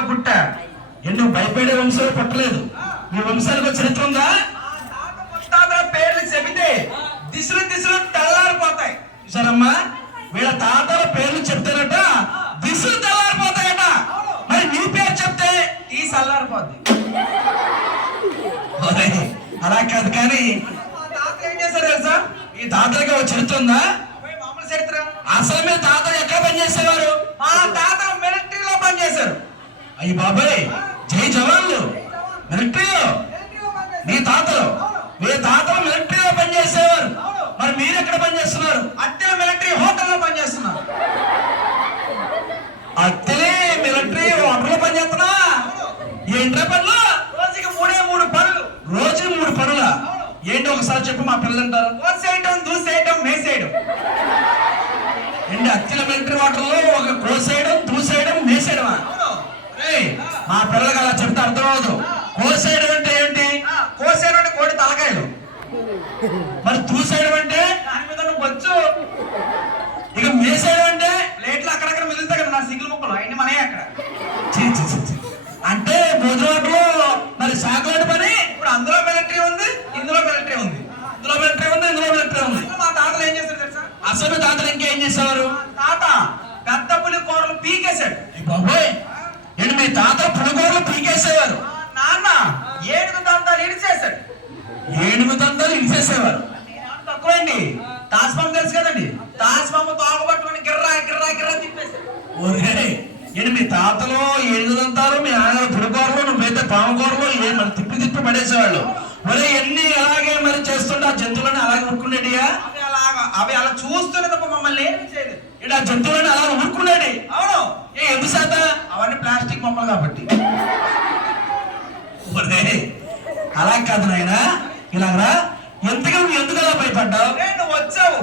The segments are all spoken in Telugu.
వంశంలో పుట్టా. నువ్వు భయపడే వంశంలో పుట్టలేదు. నీ వంశానికి చరిత్ర ఉందా? ముత్తాతల పేర్లు చెబితే దిశలు దిశలు తెల్లారిపోతాయి. చూసారమ్మా, వీళ్ళ తాతల పేర్లు చెప్తారట, దిశలు తెల్లారిపోతాయట. మరి నీ పేరు చెప్తే తీసి అల్లారిపోద్ది. అలా కాదు. కానీ తాతలు ఏం చేశారు తెలుసా? ఈ తాతలకి ఒక చరిత్ర ఉందా? మామూలు చరిత్ర. అసలు మీ తాతలు ఎక్కడ పనిచేసేవారు? మా తాత మిలిటరీలో పనిచేశారు. అయ్యి బాబాయ్, జై జవాన్లు. మిలిటరీలో మీ తాతలు మిలిటరీలో పనిచేసేవారు. మరి మీరు ఎక్కడ పనిచేస్తున్నారు? అత్తెల మిలిటరీ హోటల్లో పనిచేస్తున్నారు. అత్తెలే మిలిటరీ హోటల్లో పనిచేస్తున్నా? ఏంట్రా పనులు? రోజుకి 3 పనులు. రోజుకి 3 పనుల? ఏంటి ఒకసారి చెప్పు, మా పిల్లలు అంటారు. కోసేయటం, దూసేయటం, మేసేయడం. ఏంటి అత్తెల మిలిటరీ హోటల్లో ఒక కోసేయడం, దూసేయడం, మేసేయడమా? మా పిల్లలకి అలా చెప్తే అర్థం అవదు. కోసేయడం అంటే ఏంటి? కోసేయడం అంటే కోడి తలకాయలు. మరి దూసేయడం అంటే దాని మీద బొచ్చు. ఇక మేసేయడం అంటే ప్లేట్లు అక్కడక్కడ మిగులుతాయి కదా నా సిగ్గులు ముక్కలు, అన్ని మనయే అక్కడ. అంటే భోజనంలో మరి సాగులాంటి పని. ఇప్పుడు అందులో మిలిటరీ ఉంది, ఇందులో మిలిటరీ ఉంది. ఇందులో మిలిటరీ ఉంది, ఇందులో మిలిటరీ ఉంది. మా తాతలు ఏం చేస్తారు తెలుసా? అసలు తాతలు ఇంకేం చేసేవారు? తాత పెద్ద పులి కూరలు పీకేశాడు. బాబోయ్, ఏంటి మీ తాత పులిగూరలు పీకేసేవారు? నాన్న 7 దంతాలు ఇడిచేశాడు. 7 దంతాలు ఇడిచేసేవారు. తక్కువండి. తాస్మామ్ తెలుసు కదండి, తాస్మాము తాగబట్టుకుని గిర్రా గిర్రా గిర్రా తిప్పేశాడు. ఓరే, ఏంటి మీ తాతలో 7 దంతాలు, మీ ఆయన పులిగూరలు, నువ్వైతే పాముకూరలు మరి తిప్పి పడేసేవాళ్ళు. మరి ఎన్ని అలాగే మరి చేస్తుంటే ఆ జంతువులను అలాగే ఊరుకునేటియా? అవి అలా చూస్తూనే తప్ప మమ్మల్ని ఏమి చేయలేదు. ఇటు ఆ జంతువులను అలా ఊరుకునేది. అవును. ఎందుకు శాత? అవన్నీ ప్లాస్టిక్ బొమ్మలు కాబట్టి. అలా కాదు నాయన, ఇలాగరా. ఎందుకు అలా భయపడ్డావు? నువ్వు వచ్చావు,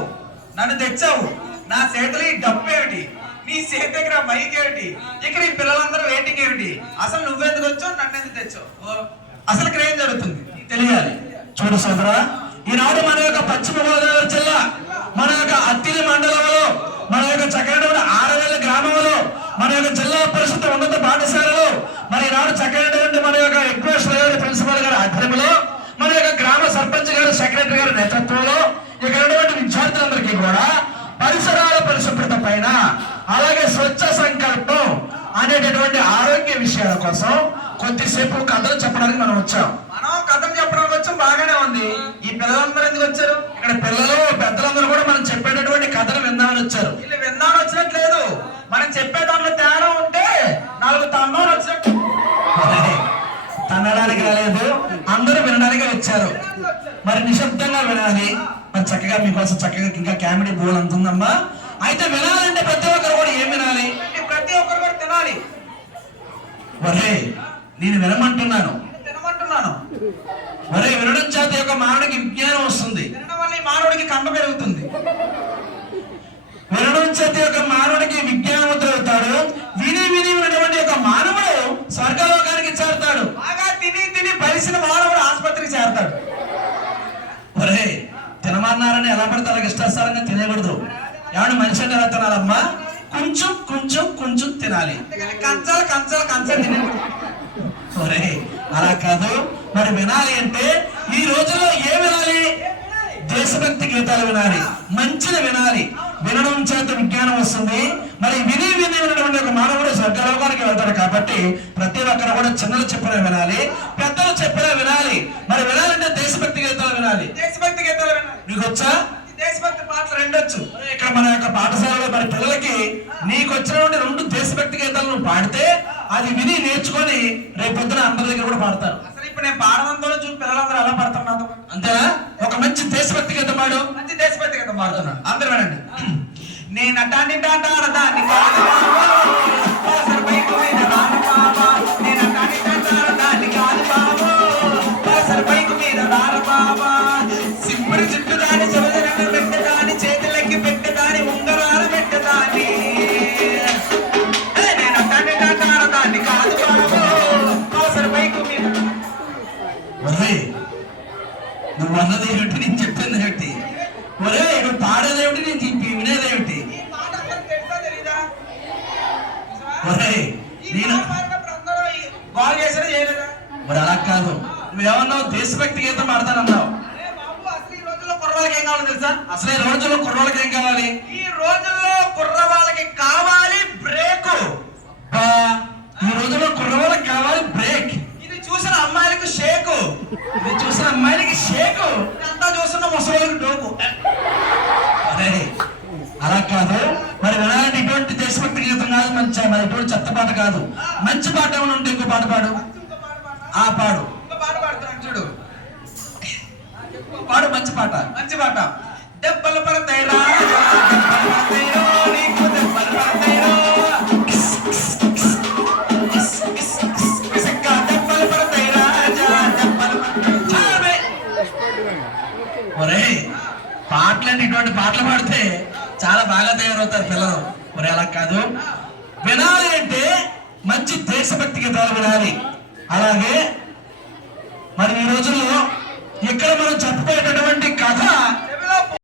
నన్ను తెచ్చావు. నా చేతులు ఈ డబ్బు ఏమిటి, నీ చేతి దగ్గర మైక్ ఏమిటి, ఇక్కడ ఈ పిల్లలందరూ వెయిటింగ్ ఏమిటి? అసలు నువ్వెందుకు వచ్చావు, నన్ను ఎందుకు తెచ్చావు? అసలు ఇక్కడ ఏం జరుగుతుంది తెలియాలి. చూడు సోదరా, ఈనాడు మన యొక్క పశ్చిమ గోదావరి జిల్లా, మన యొక్క అత్తిలి మండలంలో, మన యొక్క చక్కటి ఆరవేల గ్రామంలో, మన యొక్క జిల్లా పరిషత్ ఉన్నత పాఠశాలలో మరి ఈనాడు చక్కటి మన యొక్క ఎక్కువ ప్రిన్సిపల్ గారి ఆధ్వర్యంలో, మన యొక్క గ్రామ సర్పంచ్ గారు, సెక్రటరీ గారి నేతృత్వంలో ఇక్కడ విద్యార్థులందరికీ కూడా పరిసరాల పరిశుభ్రత పైన, అలాగే స్వచ్ఛ సంకల్పం అనేటటువంటి ఆరోగ్య విషయాల కోసం కొద్దిసేపు కథలు చెప్పడానికి మనం వచ్చాం. కథలు చెప్పడానికి వచ్చాం, బాగానే ఉంది. ఈ పిల్లలందరూ ఎందుకు వచ్చారు? ఇక్కడ పిల్లలు పెద్దలందరూ కూడా మనం చెప్పేటటువంటి కథలు విందామని వచ్చారు. వీళ్ళు విందామని వచ్చినట్లేదు, మనం చెప్పే దాంట్లో తేడా ఉంటే 4 తన్నాలు వచ్చినట్టు. తన్నడానికి రాలేదు, అందరూ వినడానికి వచ్చారు. మరి నిశ్శబ్దంగా వినాలి. మరి చక్కగా మీకోసం చక్కగా ఇంకా కామెడీ బోల్ అంటుందమ్మా. అయితే వినాలంటే ప్రతి ఒక్కరు కూడా ఏం వినాలి? ప్రతి ఒక్కరు కూడా తినాలి. ఒరే, నేను వినమంటున్నాను. ఒరే, వినడం చేత యొక్క మానవుడికి విజ్ఞానం వస్తుంది. వినడం వల్ల ఈ మానవుడికి కండ పెరుగుతుంది. వినడం చేత యొక్క మానవుడికి విజ్ఞానవంతుడు అవుతాడు. విని వినటువంటి యొక్క మానవుడు స్వర్గలోకానికి చేరుతాడు. బాగా తిని బలిసిన మానవుడు ఆసుపత్రికి చేరతాడు. ఒరే, తినమన్నారని ఎలా పడితే అలాగే ఇష్టాసారంగా తినకూడదు. ఏమన్నా మనిషి అంటే ఎలా తినాలమ్మా? కొంచెం కొంచెం కొంచెం తినాలి. కంచాలు తినకూడదు. ఒరే, అలా కాదు. మరి వినాలి అంటే ఈ రోజుల్లో ఏం వినాలి? దేశభక్తి గీతాలు వినాలి, మంచిది వినాలి. వినడం చేత విజ్ఞానం వస్తుంది. మరి విని వినటువంటి ఒక మానవుడు స్వర్గలోకానికి వెళ్తాడు. కాబట్టి ప్రతి ఒక్కరు కూడా చిన్నలు చెప్పినా వినాలి, పెద్దలు చెప్పినా వినాలి. మరి వినాలంటే దేశభక్తి గీతాలు వినాలి. దేశభక్తి గీతాలు వినాలి. నీకు వచ్చా? దేశభక్తి పాటలు 2 వచ్చు. ఇక్కడ మన యొక్క పాఠశాలలో మరి పిల్లలకి నీకు వచ్చినటువంటి 2 దేశభక్తి గీతాలు నువ్వు పాడితే అది విని నేర్చుకొని రేపు పొద్దున అందరి దగ్గర కూడా పాడతారు. అసలు ఇప్పుడు నేను పాడడంతో చూసి పిల్లలందరూ ఎలా పాడతారు నాతో? అంతేనా? ఒక మంచి దేశభక్తి గీతం పాడు. మంచి దేశభక్తి గీతం పాడుతున్నాడు, అందరూ వినండి. నేను అటాన్ని దాన్ని కాదు సింపుల్ చుట్టూ దాని శివజన పెట్టదాని చేతులకి పెట్టదాని ఉంగరాల పెట్టదాని నేను అటాన్ని దాన్ని కాదు బాబు అవసరం బైకు మీద. నువ్వు అన్నది ఏమిటి, నేను చెప్పింది ఏమిటి? ఒరే, నువ్వు పాడేదేమిటి, నేను వినేదేమిటి? ఒరే, నేను గోల్ చేసినా చేయలేదా? మరి అలా కాదు, నువ్వేమన్నావు దేశభక్తి గీతం ఆడతానన్నావు. అసలు ఈ రోజుల్లో కుర్రవాళ్ళకి ఏం కావాలి తెలుసా? అసలు ఈ రోజుల్లో కుర్రవాళ్ళకి ఏం కావాలి? ఈ రోజుల్లో కుర్రవాళ్ళకి కావాలి బ్రేక్. ఈ రోజుల్లో కుర్రవాళ్ళకి కావాలి బ్రేక్. ఇది చూసిన అమ్మాయిలకు షేకు, ఇది చూసిన అమ్మాయిలకి షేకు, అంతా చూస్తున్న ముసలికి డోకు. అరే అలా కాదు, మరి వినాలంటే ఇటువంటి దేశభక్తి గీతం కాదు, మంచి మరి ఇటువంటి చెత్త పాట కాదు. మంచి పాట ఏమైనా ఉంటే ఇంకో పాట పాడు. ఆ పాడు, ఇంకో పాట పాడుతున్నాడు చూడు, పాడు మంచి పాట. మంచి పాట. దెబ్బలు పడతాయిరా, ఒరే పాటలంటే ఇటువంటి పాటలు పాడితే చాలా బాగా తయారవుతారు పిల్లలు. మరి అలా కాదు, వినాలి అంటే మంచి దేశభక్తి గీతాలు వినాలి. అలాగే మరి ఈ రోజుల్లో ఇక్కడ మనం చెప్పబోయేటటువంటి కథ